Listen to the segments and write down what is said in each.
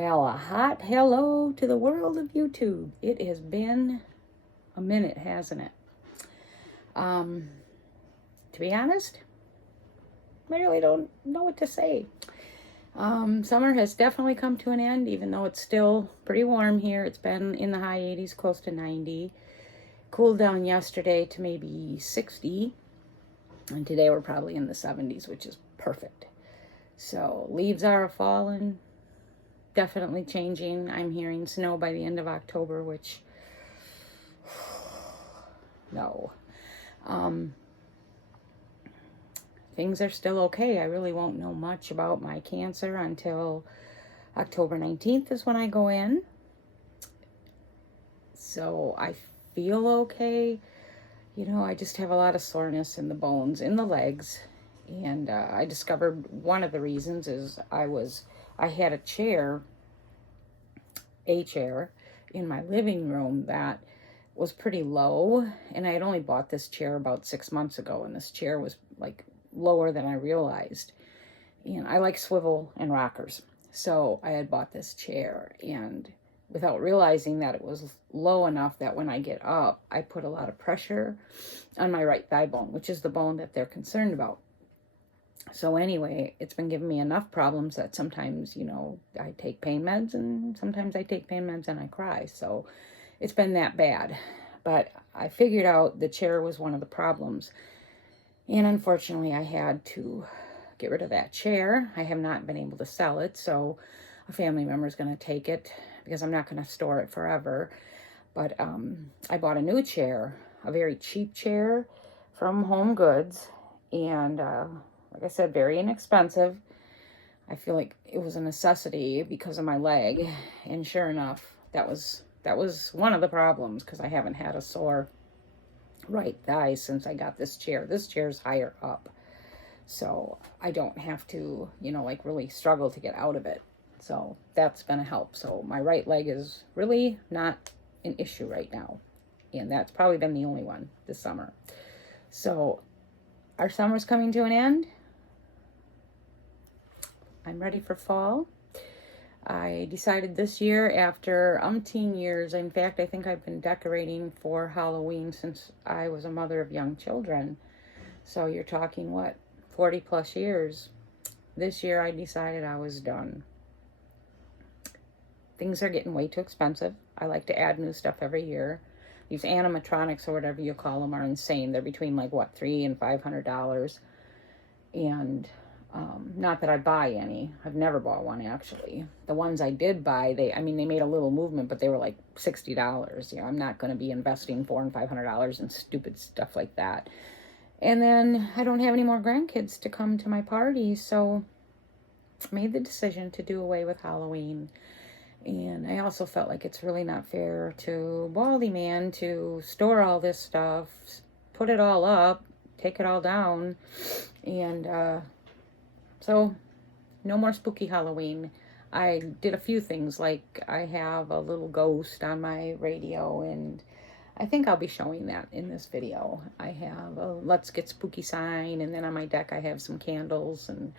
Well, a hot hello to the world of YouTube. It has been a minute, hasn't it? To be honest, I really don't know what to say. Summer has definitely come to an end, even though it's still pretty warm here. It's been in the high 80s, close to 90. Cooled down yesterday to maybe 60. And today we're probably in the 70s, which is perfect. So leaves are falling. Definitely changing. I'm hearing snow by the end of October, which no. Things are still okay. I really won't know much about my cancer until October 19th is when I go in. So I feel okay. I just have a lot of soreness in the bones, in the legs. And I discovered one of the reasons is I had a chair in my living room that was pretty low, and I had only bought this chair about 6 months ago, and this chair was like lower than I realized. And I like swivel and rockers, so I had bought this chair, and without realizing that it was low enough that when I get up, I put a lot of pressure on my right thigh bone, which is the bone that they're concerned about. So anyway, it's been giving me enough problems that sometimes, I take pain meds, and sometimes I take pain meds and I cry. So it's been that bad. But I figured out the chair was one of the problems. And unfortunately, I had to get rid of that chair. I have not been able to sell it, so a family member is going to take it because I'm not going to store it forever. But I bought a new chair, a very cheap chair from Home Goods, and like I said, very inexpensive. I feel like it was a necessity because of my leg, and sure enough, that was one of the problems, because I haven't had a sore right thigh since I got this chair. This chair's higher up, so I don't have to, really struggle to get out of it. So that's been a help. So my right leg is really not an issue right now, and that's probably been the only one this summer. So our summer's coming to an end. I'm ready for fall. I decided this year, after umpteen years, in fact, I think I've been decorating for Halloween since I was a mother of young children. So you're talking, 40 plus years. This year I decided I was done. Things are getting way too expensive. I like to add new stuff every year. These animatronics, or whatever you call them, are insane. They're between $300 and $500. And not that I buy any. I've never bought one, actually. The ones I did buy, they made a little movement, but they were like $60. I'm not going to be investing $400 and $500 in stupid stuff like that. And then I don't have any more grandkids to come to my party, so I made the decision to do away with Halloween. And I also felt like it's really not fair to Baldy Man to store all this stuff, put it all up, take it all down, and so no more spooky Halloween. I did a few things, like I have a little ghost on my radio, and I think I'll be showing that in this video. I have a Let's Get Spooky sign, and then on my deck I have some candles, and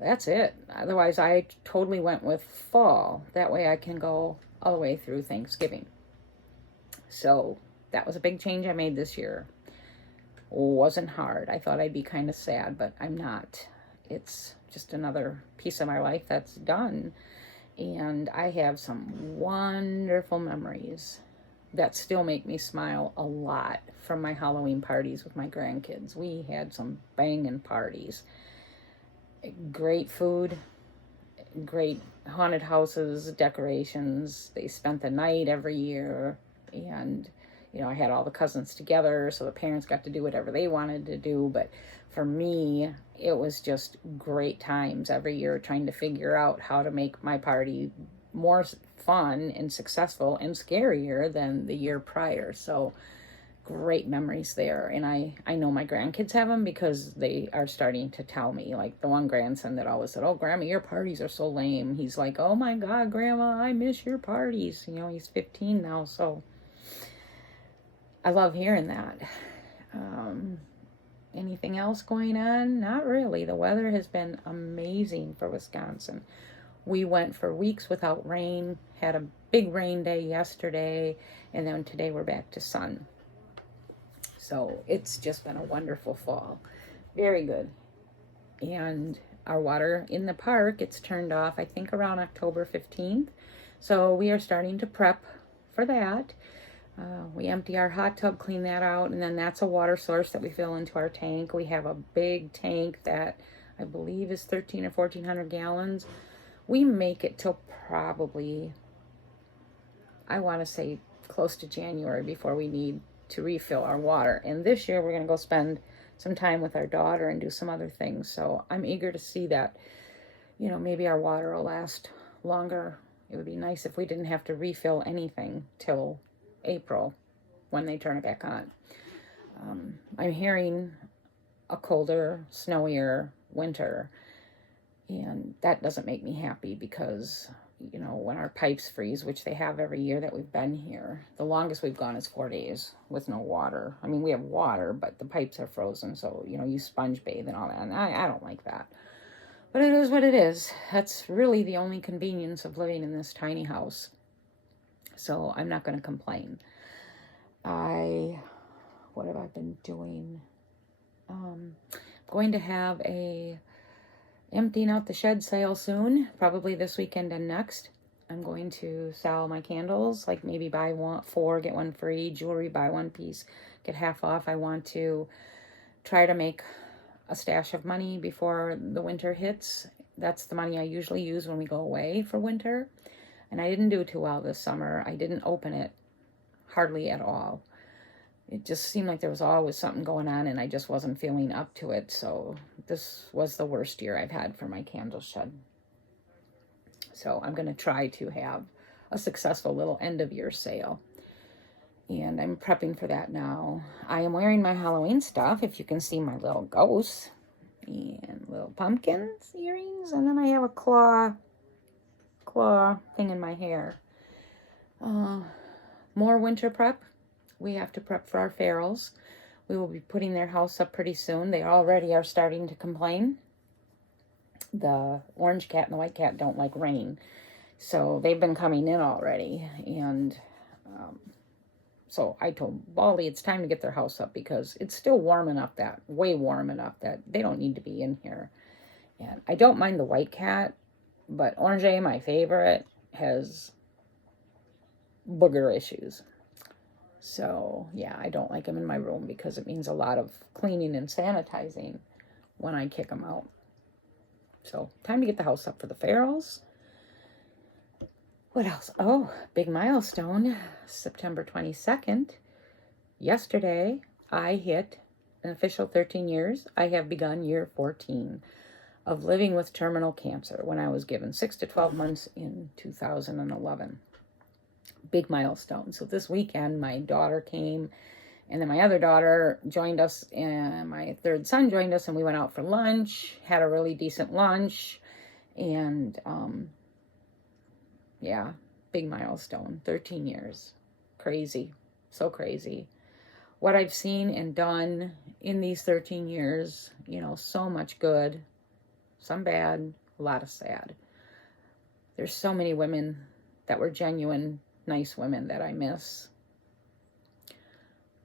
that's it. Otherwise, I totally went with fall. That way I can go all the way through Thanksgiving. So that was a big change I made this year. Wasn't hard. I thought I'd be kind of sad, but I'm not. It's just another piece of my life that's done. And I have some wonderful memories that still make me smile a lot from my Halloween parties with my grandkids. We had some banging parties. Great food, great haunted houses, decorations. They spent the night every year, and I had all the cousins together, so the parents got to do whatever they wanted to do. But for me, it was just great times every year, trying to figure out how to make my party more fun and successful and scarier than the year prior. So great memories there. And I know my grandkids have them, because they are starting to tell me, like the one grandson that always said, "Oh, Grandma, your parties are so lame." He's like, "Oh my God, Grandma, I miss your parties." He's 15 now, so I love hearing that. Anything else going on? Not really. The weather has been amazing for Wisconsin. We went for weeks without rain, had a big rain day yesterday, and then today we're back to sun. So it's just been a wonderful fall. Very good. And our water in the park gets turned off, I think, around October 15th. So we are starting to prep for that. We empty our hot tub, clean that out, and then that's a water source that we fill into our tank. We have a big tank that I believe is 13 or 1400 gallons. We make it till probably, I want to say, close to January before we need to refill our water. And this year we're going to go spend some time with our daughter and do some other things. So I'm eager to see that, maybe our water will last longer. It would be nice if we didn't have to refill anything till April when they turn it back on. I'm hearing a colder, snowier winter, and that doesn't make me happy because, when our pipes freeze, which they have every year that we've been here, the longest we've gone is 4 days with no water. I mean, we have water, but the pipes are frozen, so, you sponge bathe and all that, and I don't like that. But it is what it is. That's really the only convenience of living in this tiny house. So I'm not going to complain. What have I been doing? Going to have a emptying out the shed sale soon, probably this weekend and next. I'm going to sell my candles, like maybe buy 4, get 1 free, jewelry, buy 1 piece, get half off. I want to try to make a stash of money before the winter hits. That's the money I usually use when we go away for winter. And I didn't do too well this summer. I didn't open it hardly at all. It just seemed like there was always something going on and I just wasn't feeling up to it. So this was the worst year I've had for my candle shed. So I'm going to try to have a successful little end of year sale. And I'm prepping for that now. I am wearing my Halloween stuff, if you can see my little ghosts. And little pumpkins, earrings. And then I have a claw thing in my hair. More winter prep. We have to prep for our ferals. We will be putting their house up pretty soon. They already are starting to complain. The orange cat and the white cat don't like rain. So they've been coming in already. And so I told Baldy it's time to get their house up because it's still way warm enough that they don't need to be in here. And I don't mind the white cat, but Orange A, my favorite, has booger issues. So, yeah, I don't like him in my room because it means a lot of cleaning and sanitizing when I kick him out. So, time to get the house up for the ferals. What else? Oh, big milestone, September 22nd. Yesterday, I hit an official 13 years. I have begun year 14 of living with terminal cancer when I was given 6 to 12 months in 2011. Big milestone. So this weekend, my daughter came, and then my other daughter joined us, and my third son joined us, and we went out for lunch, had a really decent lunch, and yeah, big milestone, 13 years. Crazy, so crazy. What I've seen and done in these 13 years, so much good, some bad, a lot of sad. There's so many women that were genuine, nice women that I miss.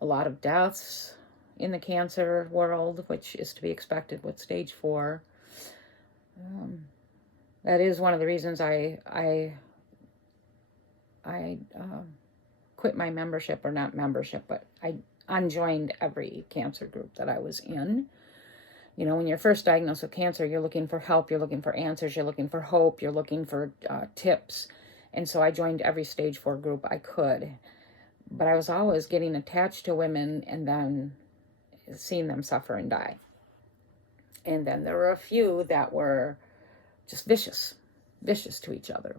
A lot of deaths in the cancer world, which is to be expected with stage 4. That is one of the reasons I quit my membership, or not membership, but I unjoined every cancer group that I was in. When you're first diagnosed with cancer, you're looking for help, you're looking for answers, you're looking for hope, you're looking for tips. And so I joined every stage 4 group I could. But I was always getting attached to women and then seeing them suffer and die. And then there were a few that were just vicious to each other,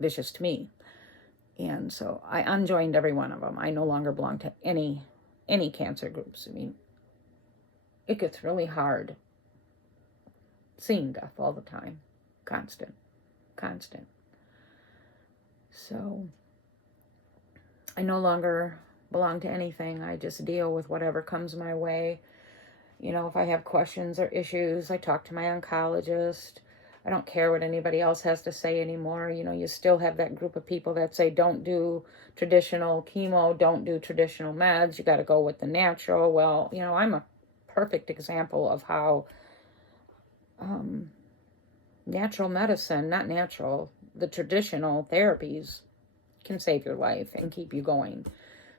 vicious to me. And so I unjoined every one of them. I no longer belong to any cancer groups. I mean, it gets really hard seeing death all the time. Constant. So I no longer belong to anything. I just deal with whatever comes my way. If I have questions or issues, I talk to my oncologist. I don't care what anybody else has to say anymore. You know, you still have that group of people that say, don't do traditional chemo, don't do traditional meds, you got to go with the natural. Well, you know, I'm a perfect example of how natural medicine, not natural, the traditional therapies can save your life and keep you going.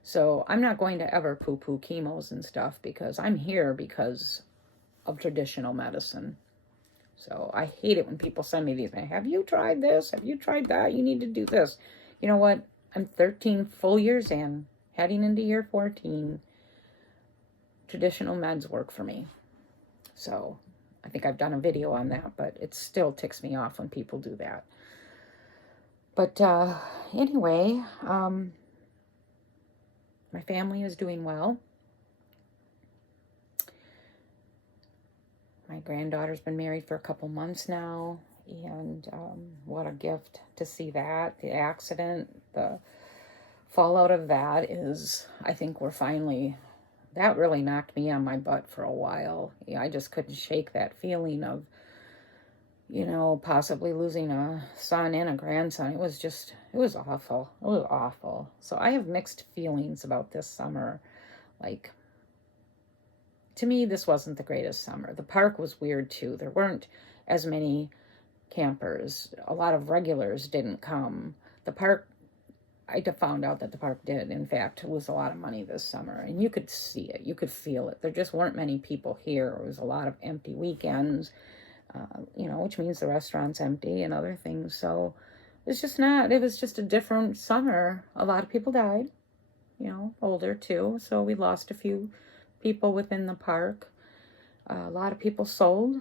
So I'm not going to ever poo-poo chemos and stuff, because I'm here because of traditional medicine. So I hate it when people send me these, have you tried this? Have you tried that? You need to do this. You know what? I'm 13 full years in, heading into year 14. Traditional meds work for me. So I think I've done a video on that, but it still ticks me off when people do that. But anyway, my family is doing well. My granddaughter's been married for a couple months now, and what a gift to see that. The accident, the fallout of that is, I think we're finally, that really knocked me on my butt for a while. I just couldn't shake that feeling of, you know, possibly losing a son and a grandson. It was awful. It was awful. So I have mixed feelings about this summer. Like, to me, this wasn't the greatest summer. The park was weird too. There weren't as many campers. A lot of regulars didn't come. The park, I found out that the park did, in fact, lose a lot of money this summer. And you could see it. You could feel it. There just weren't many people here. It was a lot of empty weekends, you know, which means the restaurant's empty and other things. So it was just a different summer. A lot of people died, you know, older too. So we lost a few people within the park. A lot of people sold,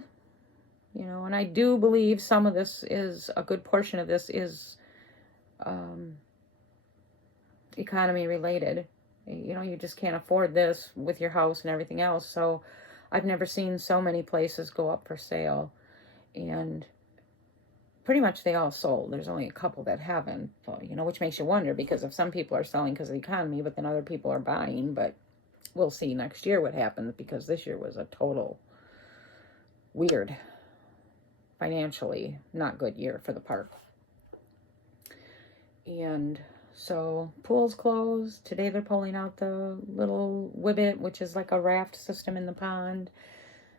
you know, and I do believe some of this is, a good portion of this is economy related. You know, you just can't afford this with your house and everything else. So I've never seen so many places go up for sale, and pretty much they all sold. There's only a couple that haven't, you know, which makes you wonder, because if some people are selling because of the economy, but then other people are buying. But we'll see next year what happens, because this year was a total weird, financially not good year for the park. And so pool's closed. Today they're pulling out the little Wibbit, which is like a raft system in the pond.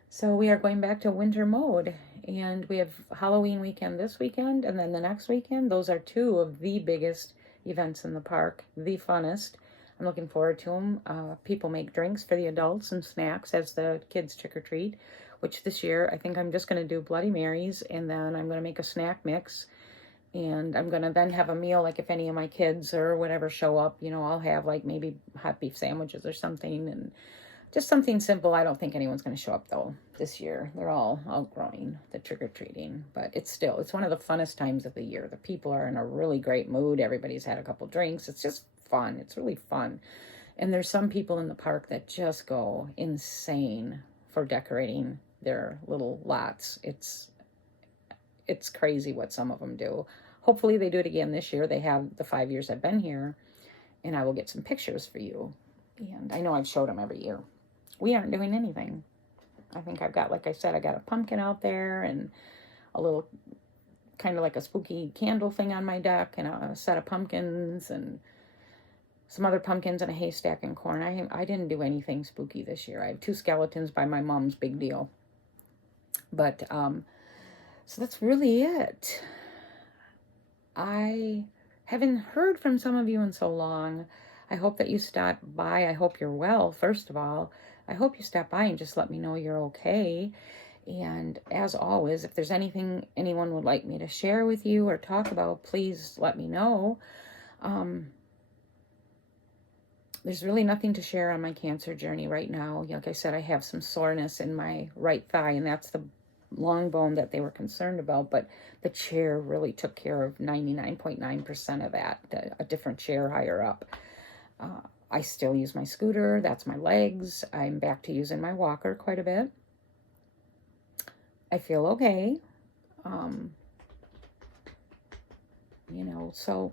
So we are going back to winter mode. And we have Halloween weekend this weekend, and then the next weekend. Those are two of the biggest events in the park, the funnest. I'm looking forward to them. People make drinks for the adults and snacks as the kids trick-or-treat, which this year I think I'm just going to do Bloody Marys, and then I'm going to make a snack mix, and I'm going to then have a meal. Like if any of my kids or whatever show up, you know, I'll have like maybe hot beef sandwiches or something, and just something simple. I don't think anyone's going to show up though this year. They're all outgrowing the trick-or-treating, but it's one of the funnest times of the year. The people are in a really great mood. Everybody's had a couple drinks. It's just fun. It's really fun. And there's some people in the park that just go insane for decorating their little lots. It's crazy what some of them do. Hopefully they do it again this year. They have the 5 years I've been here, and I will get some pictures for you. And I know I've showed them every year. We aren't doing anything. I think I've got, like I said, I got a pumpkin out there and a little kind of like a spooky candle thing on my deck, and a set of pumpkins and some other pumpkins and a haystack and corn. I didn't do anything spooky this year. I have 2 skeletons by my mom's, big deal. But so that's really it. I haven't heard from some of you in so long. I hope that you stopped by. I hope you're well, first of all. I hope you stop by and just let me know you're okay. And as always, if there's anything anyone would like me to share with you or talk about, please let me know. There's really nothing to share on my cancer journey right now. Like I said, I have some soreness in my right thigh, and that's the long bone that they were concerned about, but the chair really took care of 99.9% of that, a different chair higher up. I still use my scooter. That's my legs. I'm back to using my walker quite a bit. I feel okay. You know, so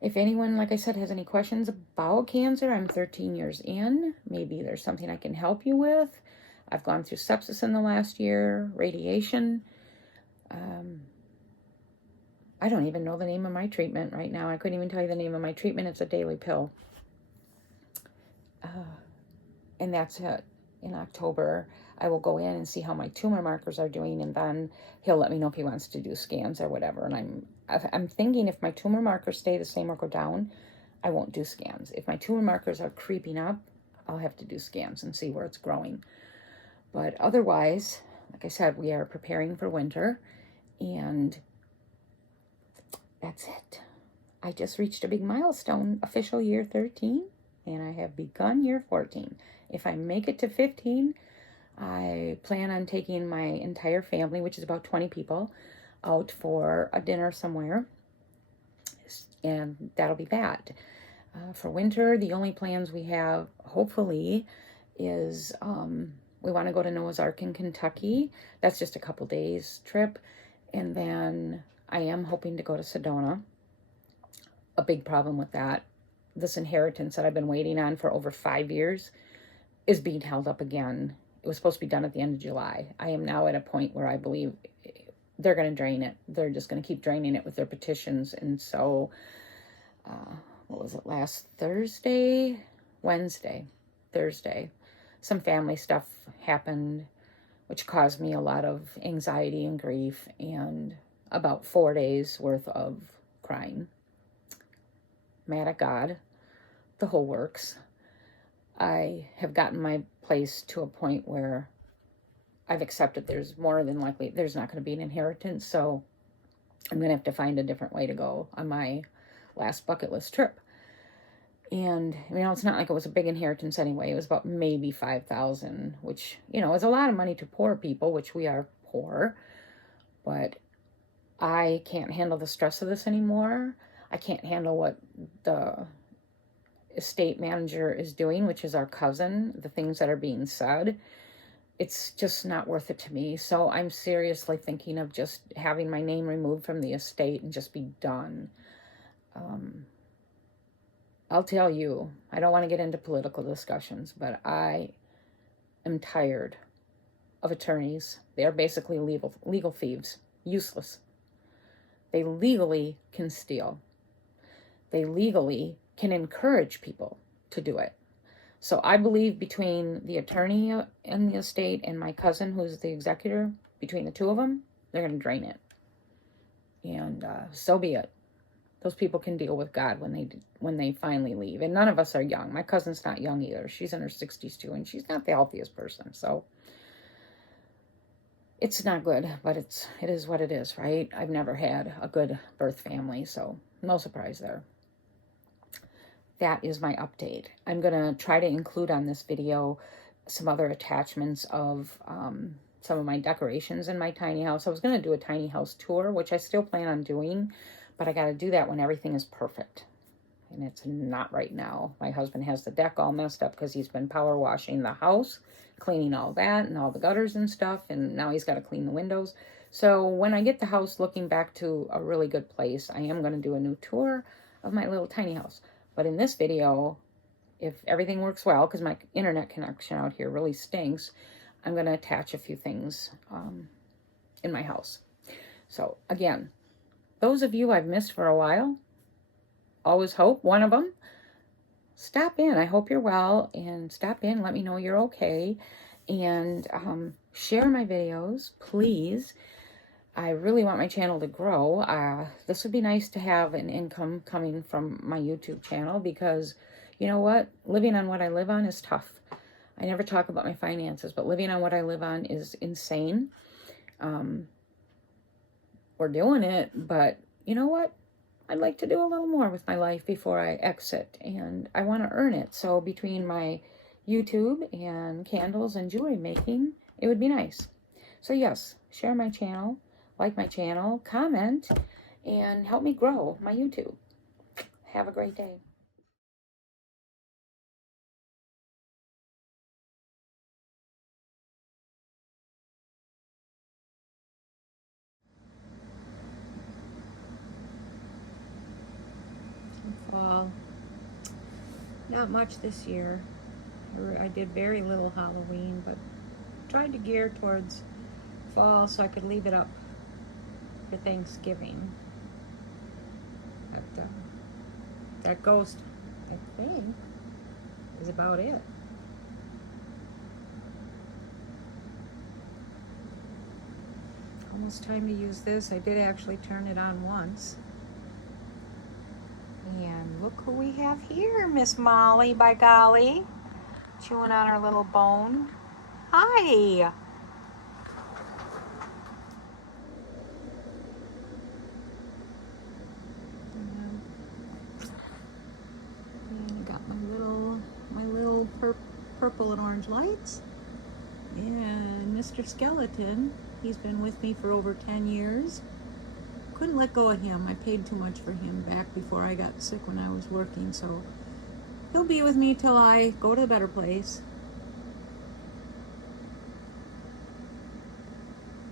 if anyone, like I said, has any questions about cancer, I'm 13 years in. Maybe there's something I can help you with. I've gone through sepsis in the last year, radiation. I don't even know the name of my treatment right now. I couldn't even tell you the name of my treatment. It's a daily pill. And that's it. In October, I will go in and see how my tumor markers are doing, and then he'll let me know if he wants to do scans or whatever. And I'm thinking if my tumor markers stay the same or go down, I won't do scans. If my tumor markers are creeping up, I'll have to do scans and see where it's growing. But otherwise, like I said, we are preparing for winter, and that's it. I just reached a big milestone, official year 13, and I have begun year 14. If I make it to 15, I plan on taking my entire family, which is about 20 people, out for a dinner somewhere, and that'll be that. For winter, the only plans we have, hopefully, is we want to go to Noah's Ark in Kentucky. That's just a couple days trip. And then I am hoping to go to Sedona. A big problem with that, this inheritance that I've been waiting on for over 5 years is being held up again. It was supposed to be done at the end of July. I am now at a point where I believe they're going to drain it. They're just going to keep draining it with their petitions. And so, what was it, last Thursday? Thursday. Some family stuff happened, which caused me a lot of anxiety and grief and about 4 days worth of crying. Mad at God, the whole works. I have gotten my place to a point where I've accepted there's more than likely there's not going to be an inheritance, so I'm going to have to find a different way to go on my last bucket list trip. And, it's not like it was a big inheritance anyway. It was about maybe $5,000, which, is a lot of money to poor people, which we are poor. But I can't handle the stress of this anymore. I can't handle what the estate manager is doing, which is our cousin, the things that are being said. It's just not worth it to me. So I'm seriously thinking of just having my name removed from the estate and just be done. I'll tell you, I don't want to get into political discussions, but I am tired of attorneys. They are basically legal thieves, useless. They legally can steal. They legally can encourage people to do it. So I believe between the attorney in the estate and my cousin, who's the executor, between the two of them, they're going to drain it. And so be it. Those people can deal with God when they finally leave. And none of us are young. My cousin's not young either. She's in her 60s too, and she's not the healthiest person. So it's not good, but it is what it is, right? I've never had a good birth family, so no surprise there. That is my update. I'm going to try to include on this video some other attachments of some of my decorations in my tiny house. I was going to do a tiny house tour, which I still plan on doing, but I got to do that when everything is perfect. And it's not right now. My husband has the deck all messed up because he's been power washing the house, cleaning all that and all the gutters and stuff, and now he's got to clean the windows. So when I get the house looking back to a really good place, I am going to do a new tour of my little tiny house. But in this video, if everything works well, because my internet connection out here really stinks, I'm going to attach a few things in my house. So again, those of you I've missed for a while, always hope, one of them, stop in. I hope you're well, and stop in, let me know you're okay, and share my videos, please. I really want my channel to grow. This would be nice to have an income coming from my YouTube channel, because you know what? Living on what I live on is tough. I never talk about my finances, but living on what I live on is insane. We're doing it, but you know what? I'd like to do a little more with my life before I exit, and I want to earn it. So between my YouTube and candles and jewelry making, it would be nice. So yes, share my channel, like my channel, comment, and help me grow my YouTube. Have a great day. Fall. Not much this year. I did very little Halloween, but tried to gear towards fall so I could leave it up for Thanksgiving. But, that ghost, I think, is about it. Almost time to use this. I did actually turn it on once. And look who we have here, Miss Molly, by golly. Chewing on her little bone. Hi. And I got my little purple and orange lights. And Mr. Skeleton, he's been with me for over 10 years. Couldn't let go of him. I paid too much for him back before I got sick when I was working, so he'll be with me till I go to the better place.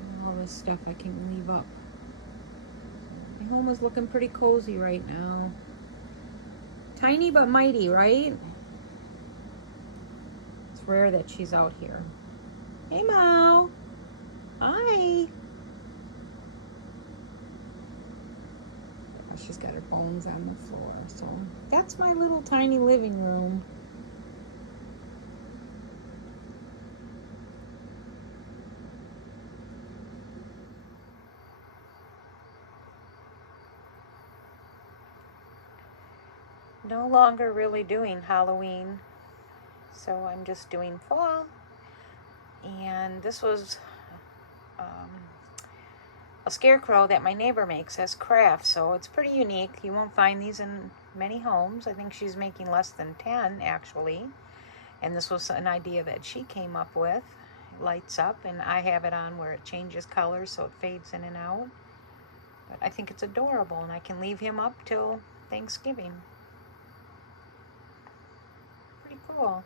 And all this stuff I can leave up. My home is looking pretty cozy right now. Tiny but mighty, right? It's rare that she's out here. Hey, Mau. Hi. She's got her bones on the floor. So that's my little tiny living room. No longer really doing Halloween, so I'm just doing fall. And this was a scarecrow that my neighbor makes as crafts, so it's pretty unique. You won't find these in many homes. I think she's making less than 10 actually, and this was an idea that she came up with. It lights up, and I have it on where it changes colors so it fades in and out. But I think it's adorable, and I can leave him up till Thanksgiving. Pretty cool.